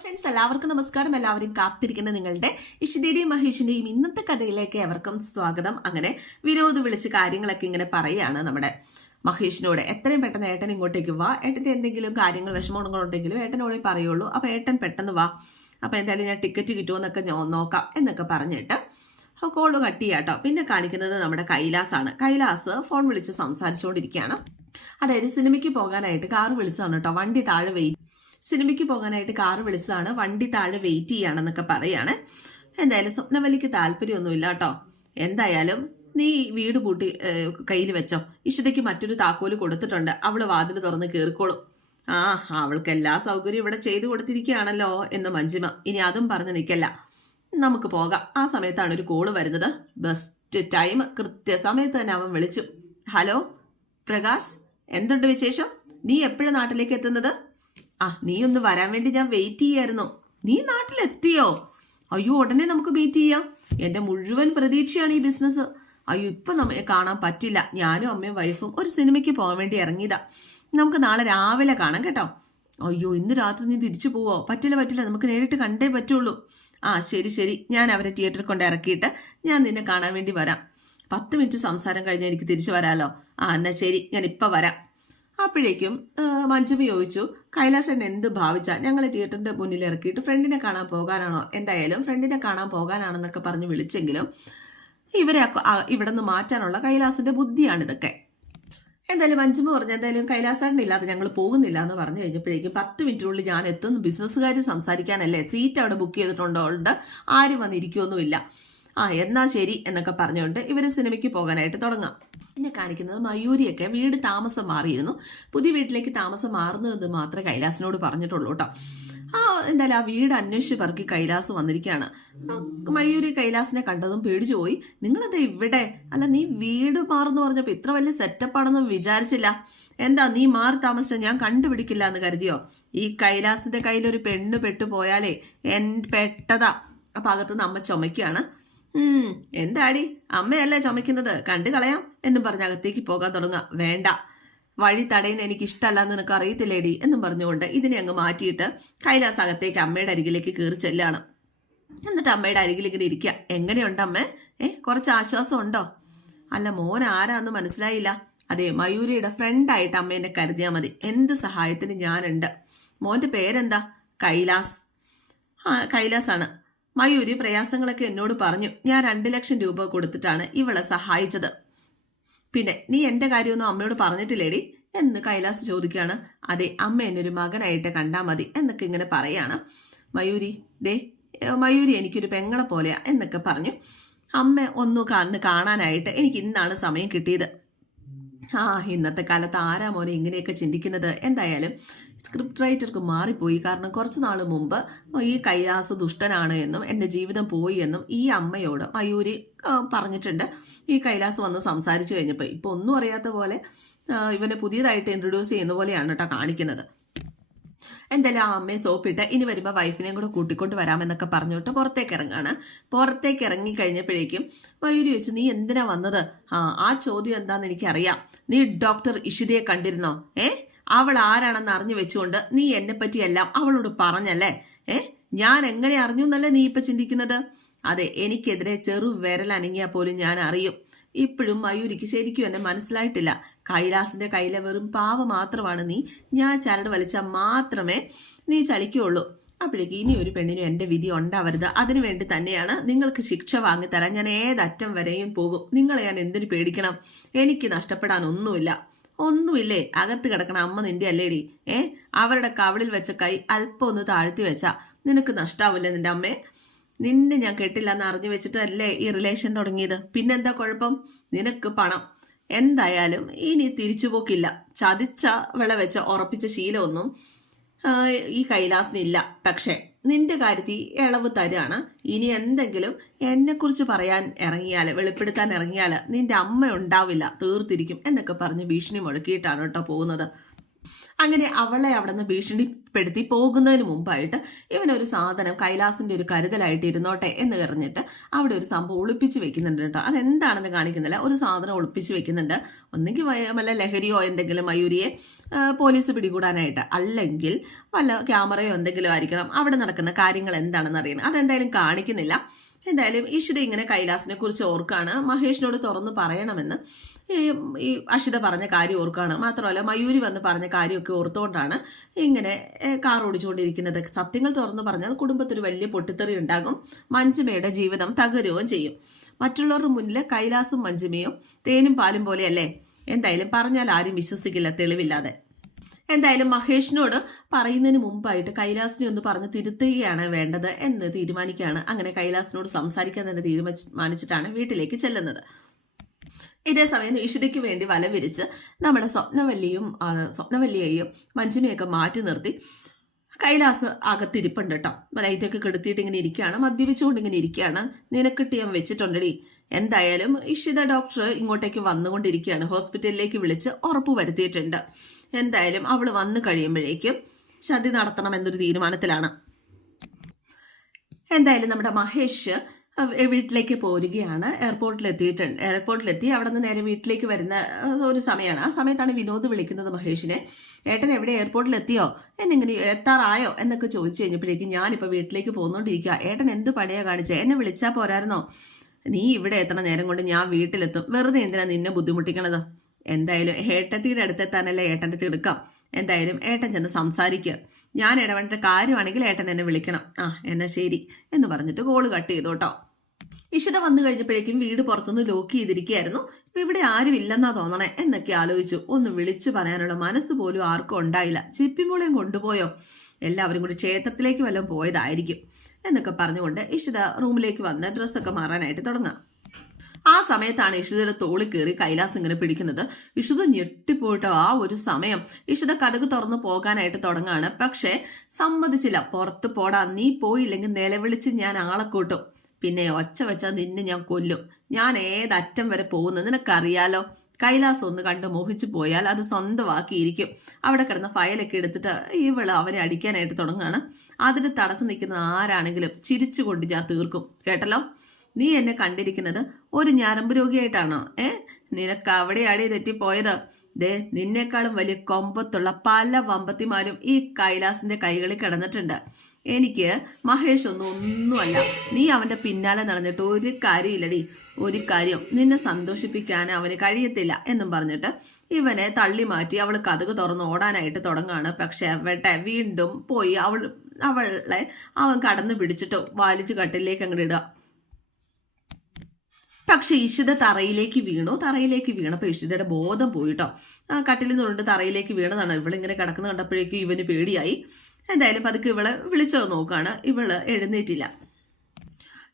Friends എല്ലാവർക്കും നമസ്കാരം. എല്ലാവരും കാത്തിരിക്കുന്ന നിങ്ങളുടെ ഇഷിതയുടെയും മഹേഷിന്റെയും ഇന്നത്തെ കഥയിലേക്ക് എവർക്കും സ്വാഗതം. അങ്ങനെ വിനോദ് വിളിച്ച് കാര്യങ്ങളൊക്കെ ഇങ്ങനെ പറയുകയാണ് നമ്മുടെ മഹേഷിനോട്. എത്രയും പെട്ടെന്ന് ഏട്ടൻ ഇങ്ങോട്ടേക്ക് വാ. ഏട്ടന്റെ എന്തെങ്കിലും കാര്യങ്ങൾ വിഷമങ്ങളുണ്ടെങ്കിലും ഏട്ടനോടെ പറയുള്ളൂ. അപ്പൊ ഏട്ടൻ പെട്ടെന്ന് വാ. അപ്പൊ എന്തായാലും ഞാൻ ടിക്കറ്റ് കിട്ടുമെന്നൊക്കെ ഞാൻ നോക്കാം എന്നൊക്കെ പറഞ്ഞിട്ട് കോൾ കട്ട്. ചെയ്യാട്ടോ പിന്നെ കാണിക്കുന്നത് നമ്മുടെ കൈലാസാണ്. കൈലാസ് ഫോൺ വിളിച്ച് സംസാരിച്ചുകൊണ്ടിരിക്കുകയാണ് അതായത് സിനിമയ്ക്ക് പോകാനായിട്ട് കാർ വിളിച്ചതാണ് കേട്ടോ. വണ്ടി താഴെ വെയിറ്റ് സിനിമയ്ക്ക് പോകാനായിട്ട് കാർ വിളിച്ചതാണ്. വണ്ടി താഴെ വെയിറ്റ് ചെയ്യാണെന്നൊക്കെ പറയാണ്. എന്തായാലും സ്വപ്നവലിക്ക് താല്പര്യമൊന്നുമില്ല കേട്ടോ. എന്തായാലും നീ വീട് പൂട്ടി കയ്യിൽ വെച്ചോ. ഇഷിതയ്ക്ക് മറ്റൊരു താക്കോൽ കൊടുത്തിട്ടുണ്ട്. അവൾ വാതിൽ തുറന്ന് കയറിക്കോളും ആ അവൾക്ക് എല്ലാ സൗകര്യവും ഇവിടെ ചെയ്തു കൊടുത്തിരിക്കുകയാണല്ലോ എന്ന് മഞ്ജിമ ഇനി അതും പറഞ്ഞ് നിൽക്കല്ല. നമുക്ക് പോകാം. ആ സമയത്താണ് ഒരു കോൾ വരുന്നത്. ബെസ്റ്റ് ടൈം കൃത്യസമയത്ത് തന്നെ അവൻ വിളിച്ചു. ഹലോ പ്രകാശ് എന്തുണ്ട് വിശേഷം? നീ എപ്പോഴും നാട്ടിലേക്ക് എത്തുന്നത്? ആ നീ ഒന്ന് വരാൻ വേണ്ടി ഞാൻ വെയിറ്റ് ചെയ്യായിരുന്നു. നീ നാട്ടിലെത്തിയോ? അയ്യോ ഉടനെ നമുക്ക് മീറ്റ് ചെയ്യാം. എന്റെ മുഴുവൻ പ്രതീക്ഷയാണ് ഈ ബിസിനസ് അയ്യോ ഇപ്പൊ നമ്മെ കാണാൻ പറ്റില്ല. ഞാനും അമ്മയും വൈഫും ഒരു സിനിമയ്ക്ക് പോകാൻ വേണ്ടി ഇറങ്ങിയതാ. നമുക്ക് നാളെ രാവിലെ കാണാം കേട്ടോ. അയ്യോ ഇന്ന് രാത്രി നീ തിരിച്ചു പോവോ? പറ്റില്ല പറ്റില്ല. നമുക്ക് നേരിട്ട് കണ്ടേ പറ്റുള്ളൂ. ആ ശരി ശരി. ഞാൻ അവരെ തിയേറ്ററിൽ കൊണ്ട് ഇറക്കിയിട്ട് ഞാൻ നിന്നെ കാണാൻ വേണ്ടി വരാം. പത്ത് മിനിറ്റ് സംസാരം കഴിഞ്ഞാൽ എനിക്ക് തിരിച്ചു വരാലോ? ആ എന്നാ ശരി. ഞാൻ ഇപ്പം വരാം. അപ്പോഴേക്കും മഞ്ജുമി ചോദിച്ചു കൈലാസൻ എന്ത് ഭാവിച്ച? ഞങ്ങൾ തിയേറ്ററിന്റെ മുന്നിൽ ഇറക്കിയിട്ട് ഫ്രണ്ടിനെ കാണാൻ പോകാനാണോ? എന്തായാലും ഫ്രണ്ടിനെ കാണാൻ പോകാനാണെന്നൊക്കെ പറഞ്ഞ് വിളിച്ചെങ്കിലും ഇവരെ ഇവിടെ നിന്ന് മാറ്റാനുള്ള കൈലാസിന്റെ ബുദ്ധിയാണ് ഇതൊക്കെ എന്തായാലും മഞ്ജുമ പറഞ്ഞു എന്തായാലും കൈലാസാറിന് ഇല്ലാതെ ഞങ്ങൾ പോകുന്നില്ല എന്ന് പറഞ്ഞു കഴിഞ്ഞപ്പോഴേക്കും പത്ത് മിനിറ്റിനുള്ളിൽ ഞാൻ എത്തുന്നു. ബിസിനസ്സുകാർ സംസാരിക്കാനല്ലേ? സീറ്റ് അവിടെ ബുക്ക് ചെയ്തിട്ടുണ്ടോണ്ട് ആരും വന്നിരിക്കുമൊന്നുമില്ല ആ എന്നാ ശരി എന്നൊക്കെ പറഞ്ഞുകൊണ്ട് ഇവർ സിനിമയ്ക്ക് പോകാനായിട്ട് തുടങ്ങാം. എന്നെ കാണിക്കുന്നത് മയൂരിയൊക്കെ വീട് താമസം മാറിയിരുന്നു. പുതിയ വീട്ടിലേക്ക് താമസം മാറുന്നത് മാത്രമേ കൈലാസിനോട് പറഞ്ഞിട്ടുള്ളൂ കേട്ടോ ആ എന്തായാലും ആ വീട് അന്വേഷിച്ച് പറക്കി കൈലാസ് വന്നിരിക്കുകയാണ്. മയൂരി കൈലാസിനെ കണ്ടതും പേടിച്ചു പോയി. നിങ്ങളെന്താ ഇവിടെ? അല്ല നീ വീട് മാറുന്നു പറഞ്ഞപ്പോൾ ഇത്ര വലിയ സെറ്റപ്പാണെന്ന് വിചാരിച്ചില്ല. എന്താ നീ മാറി താമസിച്ച ഞാൻ കണ്ടുപിടിക്കില്ല എന്ന് കരുതിയോ? ഈ കൈലാസിന്റെ കയ്യിൽ ഒരു പെണ്ണ് പെട്ടുപോയാലേ എൻ പെട്ടതാ. അപ്പൊ അകത്തുനിന്ന് നമ്മ ചുമയ്ക്കാണ് ഉം എന്താടി? അമ്മയല്ലേ ചുമയ്ക്കുന്നത്? കണ്ടു കളയാം എന്നും പറഞ്ഞ് അകത്തേക്ക് പോകാൻ തുടങ്ങുക. വേണ്ട. വഴി തടയുന്ന എനിക്ക് ഇഷ്ടമല്ല എന്ന് നിനക്ക് അറിയത്തില്ലേടി എന്നും പറഞ്ഞുകൊണ്ട് ഇതിനെ അങ്ങ് മാറ്റിയിട്ട് കൈലാസ് അകത്തേക്ക് അമ്മയുടെ അരികിലേക്ക് കയറി ചെല്ലാണ്. എന്നിട്ട് അമ്മയുടെ അരികിൽ ഇങ്ങനെ ഇരിക്കുക എങ്ങനെയുണ്ട് അമ്മേ? ഏ കുറച്ച് ആശ്വാസം ഉണ്ടോ അല്ല മോൻ ആരാന്ന് മനസ്സിലായില്ല. അതെ മയൂരിയുടെ ഫ്രണ്ടായിട്ട് അമ്മേനെ കരുതിയാൽ മതി. എന്ത് സഹായത്തിന് ഞാനുണ്ട്. മോന്റെ പേരെന്താ? കൈലാസ്. ആ കൈലാസാണ്. മയൂരി പ്രയാസങ്ങളൊക്കെ എന്നോട് പറഞ്ഞു ഞാൻ രണ്ട് ലക്ഷം രൂപ കൊടുത്തിട്ടാണ് ഇവളെ സഹായിച്ചത്. പിന്നെ നീ എന്റെ കാര്യമൊന്നും അമ്മയോട് പറഞ്ഞിട്ടില്ലേടി? എന്ന് കൈലാസ് ചോദിക്കുകയാണ്. അതെ അമ്മ എന്നൊരു മകനായിട്ട് കണ്ടാൽ മതി എന്നൊക്കെ ഇങ്ങനെ പറയാണ് മയൂരി. ദേ മയൂരി എനിക്കൊരു പെങ്ങളെ പോലെയാ എന്നൊക്കെ പറഞ്ഞു. അമ്മ ഒന്നു കണ്ണ് കാണാനായിട്ട് എനിക്ക് ഇന്നാണ് സമയം കിട്ടിയത്. ആ ഇന്നത്തെ കാലത്ത് ആരാ മോനെ ഇങ്ങനെയൊക്കെ ചിന്തിക്കുന്നത്? എന്തായാലും സ്ക്രിപ്റ്റ് റൈറ്റർക്ക് മാറിപ്പോയി. കാരണം കുറച്ച് നാൾ മുമ്പ് ഈ കൈലാസ ദുഷ്ടനാണ് എന്നും എന്റെ ജീവിതം പോയി എന്നും ഈ അമ്മയോട് മയൂരി പറഞ്ഞിട്ടുണ്ട്. ഈ കൈലാസ് വന്ന് സംസാരിച്ചു കഴിഞ്ഞപ്പോൾ ഇപ്പോൾ ഒന്നും അറിയാത്ത പോലെ ഇവനെ പുതിയതായിട്ട് ഇൻട്രൊഡ്യൂസ് ചെയ്യുന്ന പോലെയാണ് കേട്ടോ കാണിക്കുന്നത്. എന്തായാലും ആ അമ്മയെ സോപ്പിട്ട് ഇനി വരുമ്പോൾ വൈഫിനെയും കൂടെ കൂട്ടിക്കൊണ്ട് വരാമെന്നൊക്കെ പറഞ്ഞിട്ട് പുറത്തേക്ക് ഇറങ്ങാണ്. പുറത്തേക്ക് ഇറങ്ങി കഴിഞ്ഞപ്പോഴേക്കും മയൂരി ചോദിച്ചു നീ എന്തിനാ വന്നത്? ആ ആ ചോദ്യം എന്താണെന്ന് എനിക്കറിയാം. നീ ഡോക്ടർ ഇഷിതയെ കണ്ടിരുന്നോ? ഏ? അവൾ ആരാണെന്ന് അറിഞ്ഞു വെച്ചുകൊണ്ട് നീ എന്നെ പറ്റിയെല്ലാം അവളോട് പറഞ്ഞല്ലേ? ഏ? ഞാൻ എങ്ങനെ അറിഞ്ഞു എന്നല്ലേ നീ ഇപ്പൊ ചിന്തിക്കുന്നത്? അതെ എനിക്കെതിരെ ചെറു വിരൽ അനങ്ങിയാൽ പോലും ഞാൻ അറിയും. ഇപ്പോഴും മയൂരിക്ക് ശരിക്കും എന്നെ മനസ്സിലായിട്ടില്ല. കൈലാസിന്റെ കയ്യിലെ വെറും പാവ മാത്രമാണ് നീ. ഞാൻ ചരട് വലിച്ചാൽ മാത്രമേ നീ ചലിക്കുള്ളൂ അപ്പോഴേക്ക് ഇനി ഒരു പെണ്ണിനും എന്റെ വിധി ഉണ്ടാവരുത്. അതിനു വേണ്ടി തന്നെയാണ് നിങ്ങൾക്ക് ശിക്ഷ വാങ്ങിത്തരാൻ ഞാൻ ഏതറ്റം വരെയും പോകും. നിങ്ങളെ ഞാൻ എന്തിനു പേടിക്കണം? എനിക്ക് നഷ്ടപ്പെടാൻ ഒന്നുമില്ല ഒന്നുമില്ലേ? അകത്ത് കിടക്കണ അമ്മ നിന്റെ അല്ലേടി. ഏ? അവരുടെ കവളിൽ വെച്ച കൈ അല്പം ഒന്ന് താഴ്ത്തി വെച്ചാ. നിനക്ക് നഷ്ടാവില്ലേ നിന്റെ അമ്മേ? നിന്നെ ഞാൻ കെട്ടില്ല എന്ന് അറിഞ്ഞു വെച്ചിട്ടല്ലേ ഈ റിലേഷൻ തുടങ്ങിയത്? പിന്നെന്താ കുഴപ്പം? നിനക്ക് പണം. എന്തായാലും ഇനി തിരിച്ചുപോക്കില്ല. ചതിച്ച വിള വെച്ച ഉറപ്പിച്ച ശീലമൊന്നും ഈ കൈലാസിനില്ല. പക്ഷേ നിന്റെ കാര്യത്തിൽ ഇളവ് തരാണ്. ഇനി എന്തെങ്കിലും എന്നെക്കുറിച്ച് പറയാൻ ഇറങ്ങിയാൽ വെളിപ്പെടുത്താൻ ഇറങ്ങിയാൽ നിന്റെ അമ്മ ഉണ്ടാവില്ല തീർത്തിരിക്കും എന്നൊക്കെ പറഞ്ഞ് ഭീഷണി മുഴക്കിയിട്ടാണ് കേട്ടോ പോകുന്നത്. അങ്ങനെ അവളെ അവിടെ നിന്ന് ഭീഷണിപ്പെടുത്തി പോകുന്നതിന് മുമ്പായിട്ട് ഇവനൊരു സാധനം കൈലാസിന്റെ ഒരു കരുതലായിട്ട് ഇരുന്നോട്ടെ എന്ന് പറഞ്ഞിട്ട് അവിടെ ഒരു സംഭവം ഒളിപ്പിച്ച് വെക്കുന്നുണ്ട് കേട്ടോ. അതെന്താണെന്ന് കാണിക്കുന്നില്ല. ഒരു സാധനം ഒളിപ്പിച്ച് വെക്കുന്നുണ്ട്. ഒന്നെങ്കിൽ വല്ല ലഹരിയോ എന്തെങ്കിലും മയൂരിയെ പോലീസ് പിടികൂടാനായിട്ട്. അല്ലെങ്കിൽ വല്ല ക്യാമറയോ എന്തെങ്കിലും ആയിരിക്കണം. അവിടെ നടക്കുന്ന കാര്യങ്ങൾ എന്താണെന്ന് അറിയണം. അതെന്തായാലും കാണിക്കുന്നില്ല. എന്തായാലും ഈശ്വര ഇങ്ങനെ കൈലാസിനെ കുറിച്ച് ഓർക്കാണ്. മഹേഷിനോട് തുറന്നു പറയണമെന്ന് ഈ അഷിത പറഞ്ഞ കാര്യം ഓർക്കാണ്. മാത്രമല്ല മയൂരി വന്ന് പറഞ്ഞ കാര്യമൊക്കെ ഓർത്തുകൊണ്ടാണ് ഇങ്ങനെ കാർ ഓടിച്ചുകൊണ്ടിരിക്കുന്നത് സത്യങ്ങൾ തുറന്നു പറഞ്ഞാൽ കുടുംബത്തിൽ വലിയ പൊട്ടിത്തെറി ഉണ്ടാകും. മഞ്ജുമയുടെ ജീവിതം തകരുകയും ചെയ്യും. മറ്റുള്ളവരുടെ മുന്നിൽ കൈലാസും മഞ്ജുമയും തേനും പാലും പോലെയല്ലേ? എന്തായാലും പറഞ്ഞാൽ ആരും വിശ്വസിക്കില്ല തെളിവില്ലാതെ. എന്തായാലും മഹേഷിനോട് പറയുന്നതിന് മുമ്പായിട്ട് കൈലാസിനെ ഒന്ന് പറഞ്ഞ് തിരുത്തുകയാണ് വേണ്ടത് എന്ന് തീരുമാനിക്കുകയാണ്. അങ്ങനെ കൈലാസിനോട് സംസാരിക്കാൻ തന്നെ തീരുമാനിച്ചിട്ടാണ് വീട്ടിലേക്ക് ചെല്ലുന്നത്. ഇതേ സമയം ഈശ്വരയ്ക്ക് വേണ്ടി വല വിരിച്ച് നമ്മുടെ സ്വപ്നവല്ലിയും സ്വപ്നവല്ലിയെയും മഞ്ജിമയൊക്കെ മാറ്റി നിർത്തി. കൈലാസ് അകത്തിരിപ്പുണ്ട് കേട്ടോ. ലൈറ്റൊക്കെ കെടുത്തിയിട്ട് ഇങ്ങനെ ഇരിക്കുകയാണ്. മദ്യപിച്ചുകൊണ്ട് ഇങ്ങനെ ഇരിക്കുകയാണ്. നിനക്കിട്ട് ഞാൻ വെച്ചിട്ടുണ്ടടി. എന്തായാലും ഇഷിത ഡോക്ടർ ഇങ്ങോട്ടേക്ക് വന്നുകൊണ്ടിരിക്കുകയാണ്. ഹോസ്പിറ്റലിലേക്ക് വിളിച്ച് ഉറപ്പ് വരുത്തിയിട്ടുണ്ട്. എന്തായാലും അവൾ വന്നു കഴിയുമ്പോഴേക്കും ചതി നടത്തണം എന്നൊരു തീരുമാനത്തിലാണ്. എന്തായാലും നമ്മുടെ മഹേഷ് വീട്ടിലേക്ക് പോരുകയാണ്. എയർപോർട്ടിൽ എത്തിയിട്ടുണ്ട്. എയർപോർട്ടിലെത്തി അവിടെ നിന്ന് നേരെ വീട്ടിലേക്ക് വരുന്ന ഒരു സമയമാണ്. ആ സമയത്താണ് വിനോദ് വിളിക്കുന്നത് മഹേഷിനെ. ഏട്ടൻ എവിടെ? എയർപോർട്ടിൽ എത്തിയോ എന്നിങ്ങനെ എത്താറായോ? എന്നൊക്കെ ചോദിച്ചു കഴിഞ്ഞപ്പോഴേക്കും ഞാനിപ്പോൾ വീട്ടിലേക്ക് പോന്നുകൊണ്ടിരിക്കുക ഏട്ടൻ എന്ത് പണിയാ കാണിച്ചത് എന്നെ വിളിച്ചാൽ പോരായിരുന്നോ? നീ ഇവിടെ എത്തണ നേരം കൊണ്ട് ഞാൻ വീട്ടിലെത്തും. വെറുതെ എന്തിനാ നിന്നെ ബുദ്ധിമുട്ടിക്കണത്? എന്തായാലും ഏട്ടത്തിയുടെ അടുത്തെത്താനല്ലേ ഏട്ടന്റെ തിടുക്കം എന്തായാലും ഏട്ടൻ ചെന്ന് സംസാരിക്കുക ഞാൻ ഇടപെട്ട കാര്യമാണെങ്കിൽ ഏട്ടൻ എന്നെ വിളിക്കണം. ആ എന്നാ ശരി എന്ന് പറഞ്ഞിട്ട് കോൾ കട്ട് ചെയ്തു കേട്ടോ ഇഷിത വന്നു കഴിഞ്ഞപ്പോഴേക്കും വീട് പുറത്തുനിന്ന് ലോക്ക് ചെയ്തിരിക്കുകയായിരുന്നു. ഇപ്പൊ ഇവിടെ ആരും ഇല്ലെന്നാ തോന്നണേ എന്നൊക്കെ ആലോചിച്ചു. ഒന്ന് വിളിച്ചു പറയാനുള്ള മനസ്സ് പോലും ആർക്കും ഉണ്ടായില്ല. ചിപ്പിമൂളയും കൊണ്ടുപോയോ? എല്ലാവരും കൂടി ക്ഷേത്രത്തിലേക്ക് വല്ലതും പോയതായിരിക്കും എന്നൊക്കെ പറഞ്ഞുകൊണ്ട് ഇഷിത റൂമിലേക്ക് വന്ന് ഡ്രസ്സൊക്കെ മാറാനായിട്ട് തുടങ്ങാം ആ സമയത്താണ് ഇഷിതയുടെ തോളി കയറി കൈലാസ് ഇങ്ങനെ പിടിക്കുന്നത്. ഇഷിത ഞെട്ടിപ്പോയിട്ടോ ആ ഒരു സമയം ഇഷിത കഥക് തുറന്നു പോകാനായിട്ട് തുടങ്ങാണ്. പക്ഷെ സമ്മതിച്ചില്ല. പുറത്ത് പോടാ നീ പോയില്ലെങ്കിൽ നിലവിളിച്ച് ഞാൻ ആളെ കൂട്ടും. പിന്നെ ഒച്ച വെച്ചാൽ നിന്നെ ഞാൻ കൊല്ലും. ഞാൻ ഏതറ്റം വരെ പോകുന്നത് നിനക്കറിയാലോ? കൈലാസ് ഒന്ന് കണ്ട് മോഹിച്ചു പോയാൽ അത് സ്വന്തമാക്കിയിരിക്കും. അവിടെ കിടന്ന ഫയലൊക്കെ എടുത്തിട്ട് ഇവൾ അവനെ അടിക്കാനായിട്ട് തുടങ്ങുകയാണ് അതിന് തടസ്സം നിൽക്കുന്ന ആരാണെങ്കിലും ചിരിച്ചുകൊണ്ട് ഞാൻ തീർക്കും. കേട്ടല്ലോ? നീ എന്നെ കണ്ടിരിക്കുന്നത് ഒരു ഞാരമ്പ് രോഗിയായിട്ടാണോ? ഏ? നിനക്ക് അവിടെയാടി തെറ്റിപ്പോയത്. ദേ നിന്നേക്കാളും വലിയ കൊമ്പത്തുള്ള പല വമ്പത്തിമാരും ഈ കൈലാസിന്റെ കൈകളിൽ കിടന്നിട്ടുണ്ട്. എനിക്ക് മഹേഷ് ഒന്നും ഒന്നുമല്ല. നീ അവന്റെ പിന്നാലെ നടന്നിട്ട് ഒരു കാര്യമില്ലടി. ഒരു കാര്യം നിന്നെ സന്തോഷിപ്പിക്കാൻ അവന് കഴിയത്തില്ല എന്നും പറഞ്ഞിട്ട് ഇവനെ തള്ളി മാറ്റി അവൾ കഥക് തുറന്ന് ഓടാനായിട്ട് തുടങ്ങാണ് പക്ഷെ അവട്ടെ വീണ്ടും പോയി അവൾ അവളെ അവൻ കടന്നു പിടിച്ചിട്ട് വാലിച്ചു കട്ടിലേക്ക് അങ്ങോട്ട് ഇടുക. പക്ഷെ ഇഷിത തറയിലേക്ക് വീണു. തറയിലേക്ക് വീണപ്പോൾ ഇഷിതയുടെ ബോധം പോയിട്ടോ. കട്ടിലിൽ നിന്നുകൊണ്ട് തറയിലേക്ക് വീണതാണ്. ഇവളിങ്ങനെ കിടക്കുന്ന കണ്ടപ്പോഴേക്കും ഇവന് പേടിയായി. എന്തായാലും പതുക്കെ ഇവളെ വിളിച്ചോ നോക്കാണ്. ഇവൾ എഴുന്നേറ്റില്ല.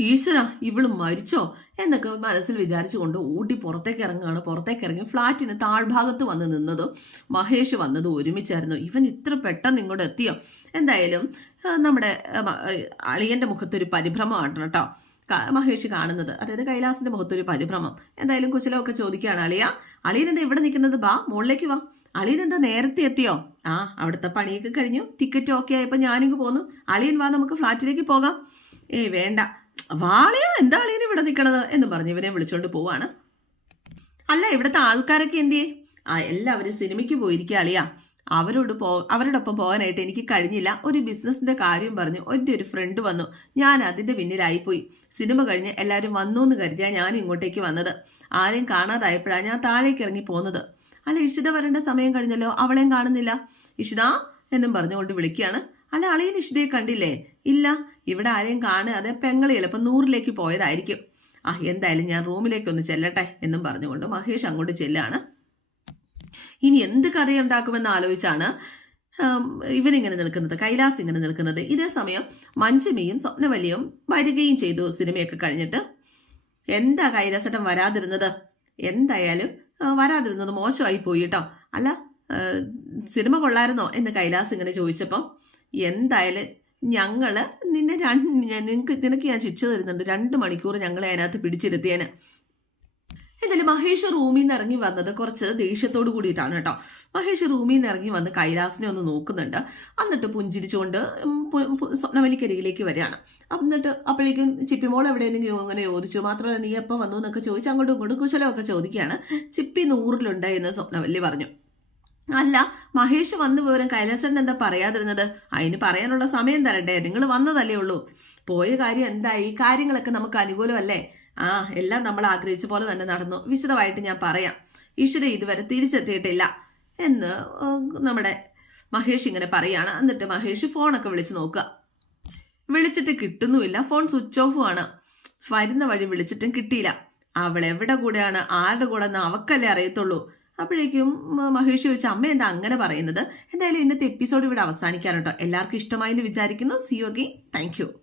ഈശ്വര ഇവൾ മരിച്ചോ? എന്നൊക്കെ മനസ്സിൽ വിചാരിച്ചു കൊണ്ട് ഊട്ടി പുറത്തേക്ക് ഇറങ്ങുകയാണ്. പുറത്തേക്ക് ഇറങ്ങി ഫ്ലാറ്റിന് താഴ്ഭാഗത്ത് വന്ന് നിന്നതും മഹേഷ് വന്നതും ഒരുമിച്ചായിരുന്നു. ഇവൻ ഇത്ര പെട്ടെന്ന് ഇങ്ങോട്ട് എത്തിയോ? എന്തായാലും നമ്മുടെ അളിയന്റെ മുഖത്തൊരു പരിഭ്രമമാണ് കേട്ടോ. മഹേഷ് കാണുന്നത്. അതായത് കൈലാസിന്റെ മുഖത്തൊരു പരിഭ്രമം. എന്തായാലും കുശലമൊക്കെ ചോദിക്കുകയാണ് അളിയ. അളിയൻ എന്താ ഇവിടെ നിൽക്കുന്നത്? ബാ മുകളിലേക്ക് വാ. അളിയൻ എന്താ നേരത്തെ എത്തിയോ? ആ അവിടുത്തെ പണിയൊക്കെ കഴിഞ്ഞു. ടിക്കറ്റ് ഓക്കെ ആയപ്പോൾ ഞാനിങ്ങ് പോന്നു. അളിയൻ വാ നമുക്ക് ഫ്ലാറ്റിലേക്ക് പോകാം. ഏയ് വേണ്ട. വാളിയോ എന്താ അളിയൻ ഇവിടെ നിൽക്കണത്? എന്ന് പറഞ്ഞ് ഇവരെ വിളിച്ചോണ്ട് പോവാണ്. അല്ല ഇവിടുത്തെ ആൾക്കാരൊക്കെ എന്തിയേ? ആ എല്ലാവരും സിനിമയ്ക്ക് പോയിരിക്കുക അളിയാ. അവരോട് പോ അവരോടൊപ്പം പോകാനായിട്ട് എനിക്ക് കഴിഞ്ഞില്ല. ഒരു ബിസിനസ്സിന്റെ കാര്യം പറഞ്ഞ് ഒറ്റ ഒരു ഫ്രണ്ട് വന്നു. ഞാൻ അതിന്റെ പിന്നിലായിപ്പോയി. സിനിമ കഴിഞ്ഞ് എല്ലാവരും വന്നു എന്ന് കരുതിയാ ഞാൻ ഇങ്ങോട്ടേക്ക് വന്നത്. ആരെയും കാണാതായപ്പോഴാണ് ഞാൻ താഴേക്ക് ഇറങ്ങി പോകുന്നത് അല്ല ഇഷിത വരേണ്ട സമയം കഴിഞ്ഞല്ലോ? അവളെയും കാണുന്നില്ല. ഇഷിത എന്നും പറഞ്ഞുകൊണ്ട് വിളിക്കുകയാണ്. അല്ല അളിയൻ ഇഷിതയെ കണ്ടില്ലേ? ഇല്ല ഇവിടെ ആരെയും കാണാതെ പെങ്ങളി ചിലപ്പോൾ നൂറിലേക്ക് പോയതായിരിക്കും. ആ എന്തായാലും ഞാൻ റൂമിലേക്ക് ഒന്ന് ചെല്ലട്ടെ എന്നും പറഞ്ഞുകൊണ്ട് മഹേഷ് അങ്ങോട്ട് ചെല്ലാണ് ഇനി എന്ത് കഥയുണ്ടാക്കുമെന്ന് ആലോചിച്ചാണ് ഇവരിങ്ങനെ നിൽക്കുന്നത് കൈലാസ് ഇങ്ങനെ നിൽക്കുന്നത്. ഇതേ സമയം മഞ്ജുമിയും സ്വപ്നവല്ലിയും വരികയും ചെയ്തു സിനിമയൊക്കെ കഴിഞ്ഞിട്ട്. എന്താ കൈലാസട്ടം വരാതിരുന്നത്? എന്തായാലും വരാതിരുന്നത് മോശമായി പോയി കേട്ടോ. അല്ല സിനിമ കൊള്ളായിരുന്നോ എന്ന് കൈലാസ് ഇങ്ങനെ ചോദിച്ചപ്പം എന്തായാലും ഞങ്ങൾ നിന്നെ നിനക്ക് നിനക്ക് ഞാൻ ശിക്ഷ തരുന്നുണ്ട്. രണ്ട് മണിക്കൂർ ഞങ്ങളെ അതിനകത്ത് പിടിച്ചിരുത്തിയേന്. എന്തായാലും മഹേഷ് റൂമിൽ നിന്ന് ഇറങ്ങി വന്നത് കുറച്ച് ദേഷ്യത്തോട് കൂടിയിട്ടാണ് കേട്ടോ. മഹേഷ് റൂമിൽ നിന്ന് ഇറങ്ങി വന്ന് കൈലാസിനെ ഒന്ന് നോക്കുന്നുണ്ട്. എന്നിട്ട് പുഞ്ചിരിച്ചുകൊണ്ട് സ്വപ്നവലിക്കരികിലേക്ക് വരികയാണ്. എന്നിട്ട് അപ്പോഴേക്കും ചിപ്പിമോൾ എവിടെയെങ്കിലും അങ്ങനെ ചോദിച്ചു മാത്രമല്ല നീ എപ്പോൾ വന്നു? എന്നൊക്കെ ചോദിച്ചു അങ്ങോട്ടും ഇങ്ങോട്ടും കുശലമൊക്കെ ചോദിക്കുകയാണ്. ചിപ്പി നൂറിലുണ്ട് എന്ന് സ്വപ്നവല്ലി പറഞ്ഞു. അല്ല മഹേഷ് വന്ന് വിവരം കൈലാസൻ എന്താ പറയാതിരുന്നത്? അതിന് പറയാനുള്ള സമയം തരണ്ടേ? നിങ്ങൾ വന്നതല്ലേ ഉള്ളൂ. പോയ കാര്യം എന്തായി കാര്യങ്ങളൊക്കെ നമുക്ക് അനുകൂലമല്ലേ? ആ എല്ലാം നമ്മൾ ആഗ്രഹിച്ച പോലെ തന്നെ നടന്നു. വിശദമായിട്ട് ഞാൻ പറയാം. ഈശ്വര ഇതുവരെ തിരിച്ചെത്തിയിട്ടില്ല എന്ന് നമ്മുടെ മഹേഷ് ഇങ്ങനെ പറയാണ്. എന്നിട്ട് മഹേഷ് ഫോണൊക്കെ വിളിച്ചു നോക്കുക. വിളിച്ചിട്ട് കിട്ടുന്നുമില്ല. ഫോൺ സ്വിച്ച് ഓഫും ആണ്. വരുന്ന വഴി വിളിച്ചിട്ടും കിട്ടിയില്ല. അവൾ എവിടെ കൂടെയാണ്? ആരുടെ കൂടെ എന്ന് അവക്കല്ലേ അറിയത്തുള്ളൂ. അപ്പോഴേക്കും മഹേഷ് ചോദിച്ച അമ്മ എന്താ അങ്ങനെ പറയുന്നത്? എന്തായാലും ഇന്നത്തെ എപ്പിസോഡ് ഇവിടെ അവസാനിക്കാണ് കേട്ടോ. എല്ലാവർക്കും ഇഷ്ടമായി എന്ന് വിചാരിക്കുന്നു. സി യോഗി താങ്ക്